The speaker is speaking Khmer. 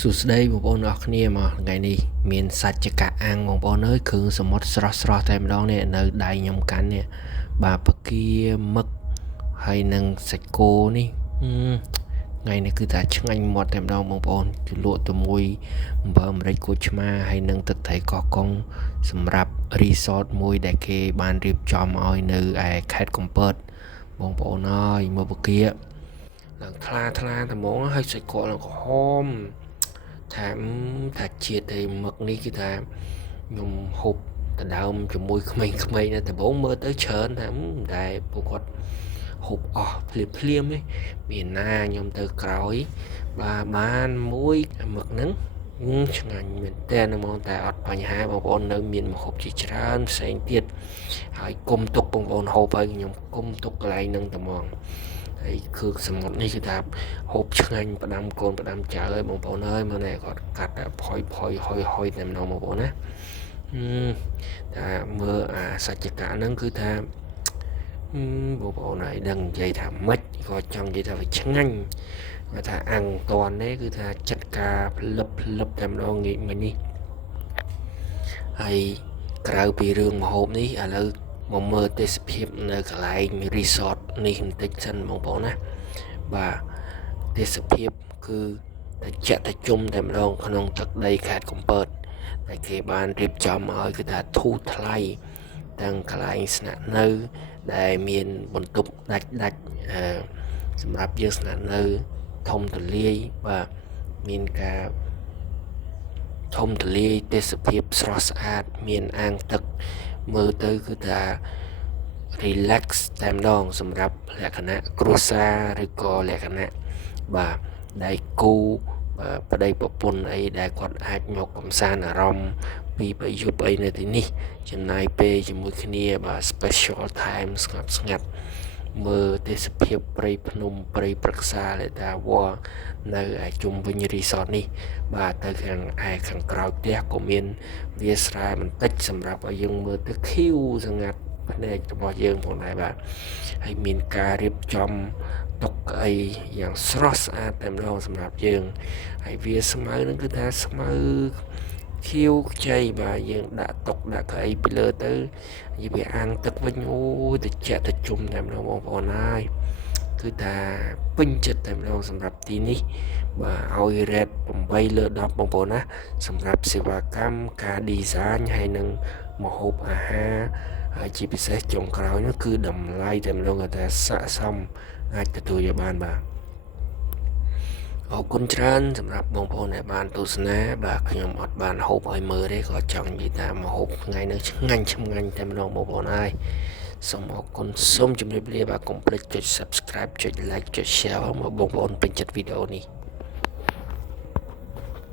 សួស្តីបងប្អូនអរគ្នាមកថ្ងៃនេះមានសាច់ចកាអាំងបងប្អូនអើយគ្រឿងសមុទ្រស្រស់តែម្ដងនេះនៅដៃខ្ញុំកាន់នេះបាទបកាមឹកហើយនឹងសាច់គោនេះថ្ងៃនេះគឺថាឆ្ងាញ់មាត់តែម្ដងបងប្អូនជ្រលក់ជាមួយអំបិលអាមេរិកគូចឆ្មាហើយនឹងទឹកត្រីកោះកុងសម្រាប់រីសតមួយដែលគេបានរៀបចំឲ្យនៅឯខេត្តកំពតបងប្អូនអើយមើលបកាឡើងថ្លាតែហ្មងហើយសាច់គោឡើងក្រហមថាជាតិឯមឹកនេះគឺថាខ្ញុំហូបដណ្ដើមជាមួយក្មេងៗនៅដំបូងមើលទៅច្រើនថាតែពួកគាត់ហូបអស់ភ្លាមឯងមានណាខ្ញុំទៅក្រោយបានមួយមឹកហ្នឹងឆ្ងាញ់មែនតើហ្មងតែអត់បញ្ហាបងប្អូននៅមានម្ហូបជាច្រើនផ្សេងទៀតហើយគុំទុកបងប្អូនហូបហើយខ្ញុំគុំទុកកន្លែងហ្នឹងតែហ្មងហើយគ្រឿងសមុទ្រនេះគឺថាហូបឆ្ងាញ់ផ្ដាំកូនផ្ដាំចៅហើយបងប្អូនអើយមើលនេះគាត់កាត់ផុយហុយតែម្ដងបងប្អូនណាតែមើលអាសាច់ចកាហ្នឹងគឺថាបងប្អូនហើយដឹងនិយាយថាម៉េចក៏ចង់និយាយថាវាឆ្ងាញ់គាត់ថាអាំងតន់នេះគឺថាចិត្តការផ្លឹបតែម្ដងងាយមិញនេះហើយក្រៅពីរឿងម្ហូបនេះឥឡូវមកមើលទេសភាពនៅកន្លែង resort នេះបន្តិចសិនបងប្អូនណាបាទទេសភាពគឺតែចាក់តែជុំតែម្ដងក្នុងទឹកដីខេត្តកំពតតែគេបានរៀបចំឲ្យគឺថាធូរថ្លៃទាំងកន្លែងស្នាក់នៅដែលមានបន្ទប់ដាច់សម្រាប់យើងស្នាក់នៅធំទូលាយបាទមានការធំទូលាយទេសភាពស្រស់ស្អាតមានអាងទឹកមើលទៅគឺថា relax តែម្ដងសម្រាប់លក្ខណៈគ្រួសារឬក៏លក្ខណៈបាទដៃគូប្តីប្រពន្ធអីដែលគាត់អាចមកកំសាន្តអារម្មណ៍ពីប្រយុទ្ធអីនៅទីនេះចំណាយពេលជាមួយគ្នាបាទ special time ស្ងាត់មើលទេសភាពព្រៃភ្នំព្រៃព្រឹក្សាលេតាវ៉ានៅឯជុំវិញរីសតនេះបាទទៅខាងក្រោយផ្ទះក៏មានវាស្រែបន្តិចសម្រាប់ឲ្យយើងមើលទៅខៀវស្ងាត់ភ្នែករបស់យើងផងដែរបាទហើយមានការរៀបចំតុអីយ៉ាងស្រស់ស្អាតតែម្ដងសម្រាប់យើងហើយវាស្មៅនឹងគឺថាស្មៅខៀវខ្ចីបាទយើងដាក់តុដាក់កៅអីពីលើទៅនិយាយវាអាំងទឹកវិញអូយត្រជាក់ត្រជុំតែម្ដងបងប្អូនហើយគឺថាពេញចិត្តតែម្ដងសម្រាប់ទីនេះបាទឲ្យ rate 8 លើ 10 បងប្អូនណាសម្រាប់សេវាកម្មការ design ហើយនឹងម្ហូបអាហារហើយជាពិសេសចុងក្រោយនោះគឺតម្លៃតែម្ដងថាស័ក្តិសមអាចទទួលយកបានបាទអរគុណច្រើនសម្រាប់បងប្អូនដែលបានទស្សនាបាទខ្ញុំអត់បានហូបឲ្យមើលទេក៏ចង់និយាយថាមកហូបថ្ងៃនេះឆ្ងាញ់តែម្ដងបងប្អូនហើយសូមអរគុណសូមជម្រាបលាបាទកុំភ្លេចចុច Subscribe ចុច Like ចុច Share មកបងប្អូនពេញចិត្តវីដេអូនេះ